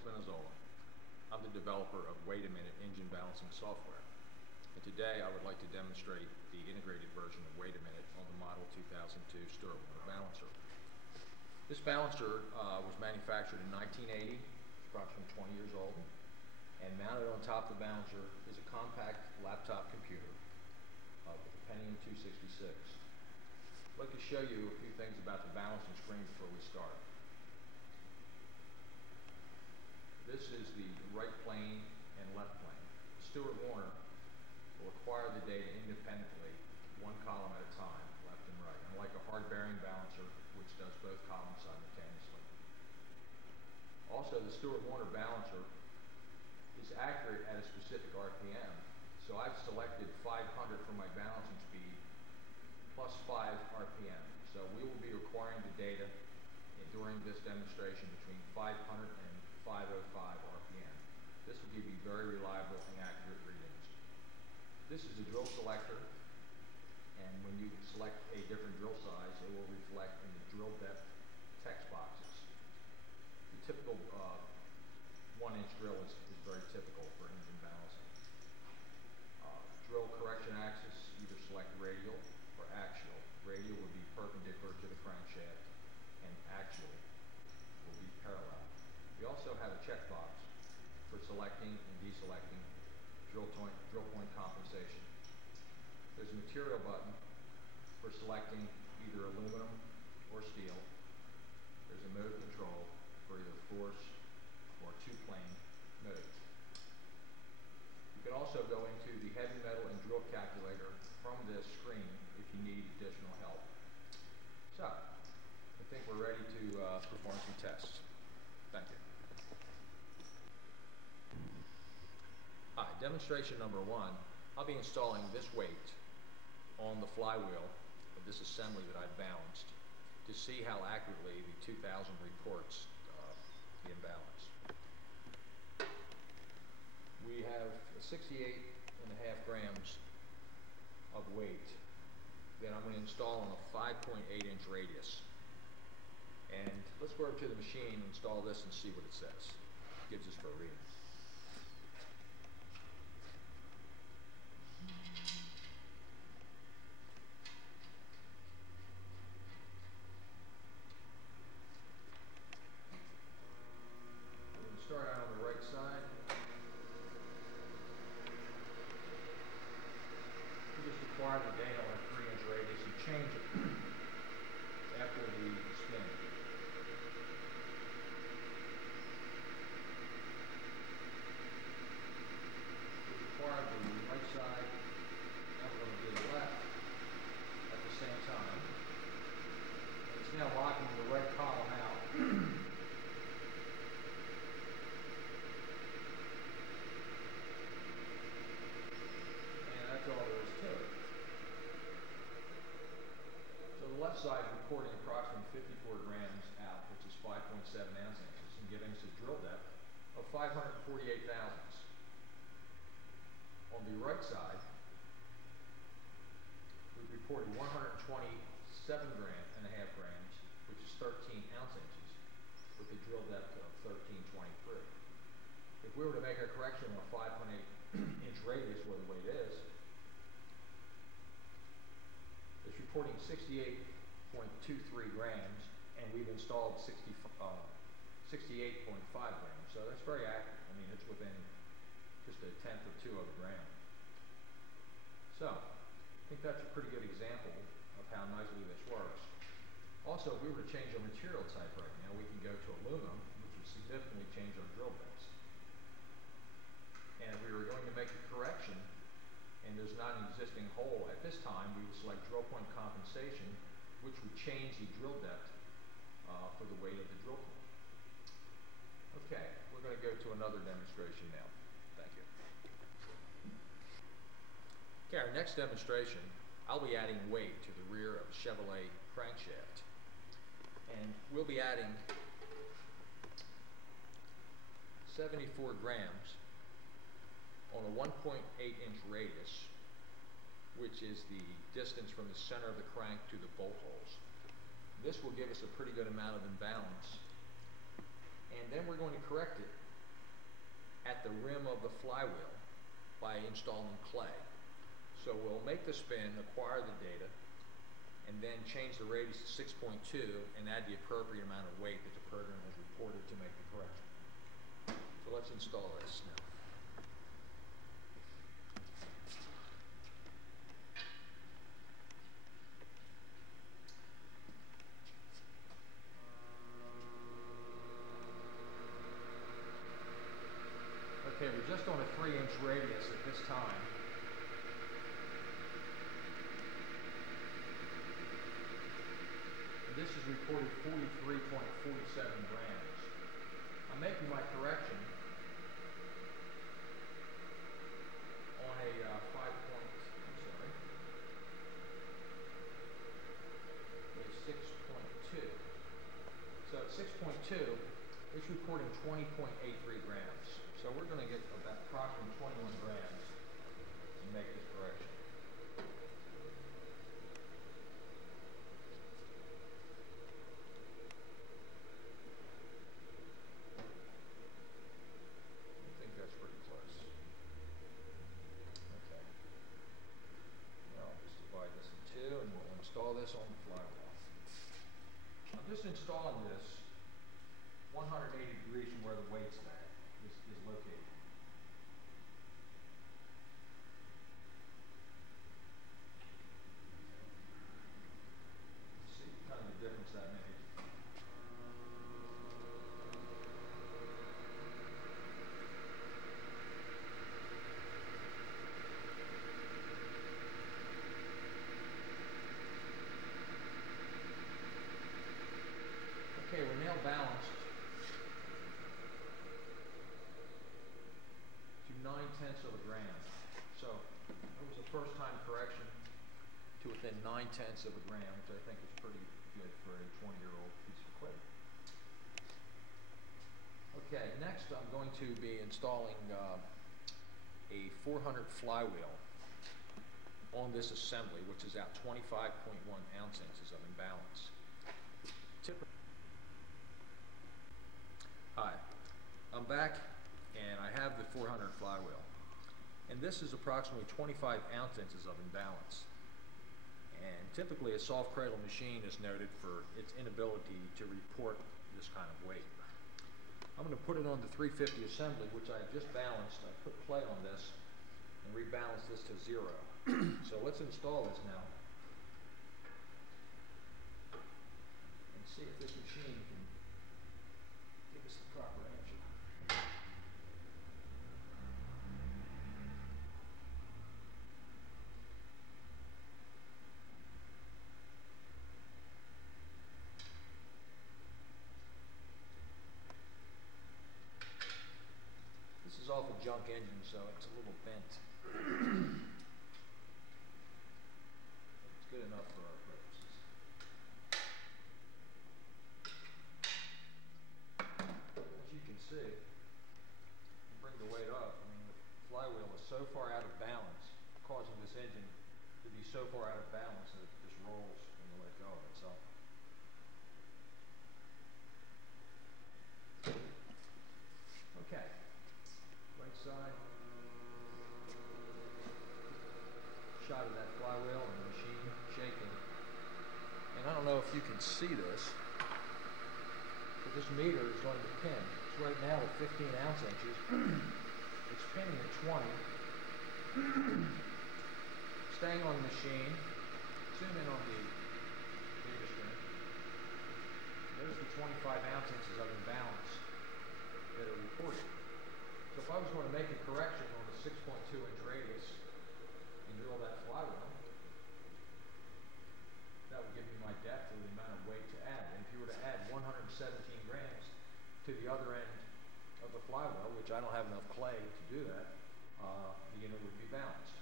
I'm the developer of Weight-A-Minute engine balancing software. And today I would like to demonstrate the integrated version of Weight-A-Minute on the Model 2002 Stewart Warner Balancer. This balancer was manufactured in 1980, approximately 20 years old, and mounted on top of the balancer is a compact laptop computer with a Pentium 266. I'd like to show you a few things about the balancing screen before we start. This is the right plane and left plane. Stewart Warner will acquire the data independently, one column at a time, left and right, unlike a hard bearing balancer which does both columns simultaneously. Also, the Stewart Warner balancer is accurate at a specific RPM, so I've selected 500 for my balancing speed plus 5 RPM. So we will be acquiring the data during this demonstration between 500 and 505 RPM. This will give you very reliable and accurate readings. This is a drill selector, and when you select a different drill size, it will reflect in the drill depth text boxes. The typical 1-inch drill is very typical for engine balancing. Drill correction axis, either select radial or axial. Radial will be perpendicular to the crankshaft, and axial will be parallel. We also have a checkbox for selecting and deselecting drill point compensation. There's a material button for selecting either aluminum or steel. There's a mode control for either force or two-plane mode. You can also go into the heavy metal and drill calculator from this screen if you need additional help. So, I think we're ready to perform some tests. Thank you. Hi, demonstration number 1. I'll be installing this weight on the flywheel of this assembly that I've balanced to see how accurately the 2000 reports the imbalance. We have 68.5 grams of weight that I'm going to install on a 5.8-inch radius. And let's go over to the machine, install this, and see what it says. It gives us for a reading. We're going to start out on the right side. We just acquire the data on a 3-inch radius and change it after the spin. Acquire the right side, now we're going to do the left at the same time. And it's now locking the right column out. And that's all there is to it. So the left side is recording approximately 54 grams out, which is 5.7 ounce inches, and giving us a drill depth of 548 thousandths. On the right side, we've reported 127.5 grams, which is 13 ounce inches, with a drill depth of 1323. If we were to make a correction on a 5.8-inch radius where the weight is, it's reporting 68.23 grams, and we've installed 68.5 grams. So that's very accurate. I mean, it's within just a tenth or two of a gram. So, I think that's a pretty good example of how nicely this works. Also, if we were to change our material type right now, we can go to aluminum, which would significantly change our drill bits. And if we were going to make a correction, and there's not an existing hole at this time, we would select drill point compensation, which would change the drill depth for the weight of the drill point. Okay, we're going to go to another demonstration now. Thank you. Okay, our next demonstration, I'll be adding weight to the rear of a Chevrolet crankshaft. And we'll be adding 74 grams on a 1.8-inch radius, which is the distance from the center of the crank to the bolt holes. This will give us a pretty good amount of imbalance. And then we're going to correct it at the rim of the flywheel by installing clay. So we'll make the spin, acquire the data, and then change the radius to 6.2 and add the appropriate amount of weight that the program has reported to make the correction. So let's install this now. Okay, we're just on a 3-inch radius at this time. And this is reported 43.47 grams. I'm making my correction on a 6.2. So at 6.2, it's reporting 20.83 grams. So we're going to get about approximately 21 grams to make this correction. I think that's pretty close. Okay. Now I'll just divide this in two and we'll install this on the flywheel. I'm just installing this 180 degrees from where the weight's at. Is located. Let's see kind of the difference that made. Okay, we're now balanced 9/10 of a gram. So it was a first time correction to within 9/10 of a gram, which I think is pretty good for a 20-year-old piece of equipment. Okay, next I'm going to be installing a 400 flywheel on this assembly, which is at 25.1 ounce-inches of imbalance. Hi, I'm back. And I have the 400 flywheel. And this is approximately 25 ounce-inches of imbalance. And typically a soft cradle machine is noted for its inability to report this kind of weight. I'm going to put it on the 350 assembly, which I've just balanced. I put clay on this and rebalance this to 0. So let's install this now and see if this machine can give us the proper answer. This is off a junk engine, so it's a little bent. It's good enough for our purposes. As you can see, bring the weight up. I mean, the flywheel is so far out of balance, causing this engine to be so far out of balance that it just rolls when you let go of it. So, okay. Right side. Shot of that flywheel and the machine shaking. And I don't know if you can see this, but this meter is going to pin. It's right now at 15 ounce-inches. It's pinning at 20. Staying on the machine. Zoom in on the data screen. There's the 25 ounce-inches of imbalance that are reported. So if I was going to make a correction on the 6.2-inch radius and drill that flywheel, that would give me my depth or the amount of weight to add. And if you were to add 117 grams to the other end of the flywheel, which I don't have enough clay to do that, the unit would be balanced.